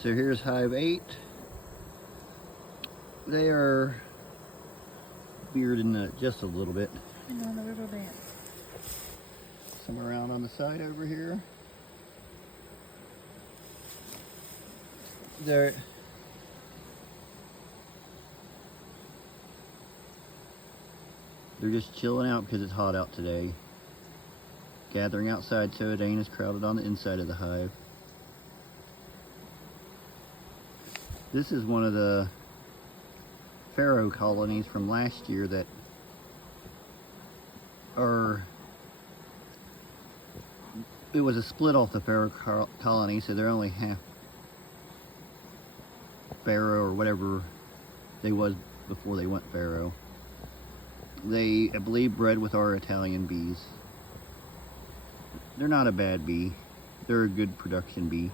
So here's hive 8. They are bearding just a little bit. And on a little bit. Some around on the side over here. They're just chilling out because it's hot out today. Gathering outside so it ain't as crowded on the inside of the hive. This is one of the pharaoh colonies from last year that are, it was a split off the pharaoh colony, so they're only half pharaoh or whatever they was before they went pharaoh. They, I believe, bred with our Italian bees. They're not a bad bee. They're a good production bee.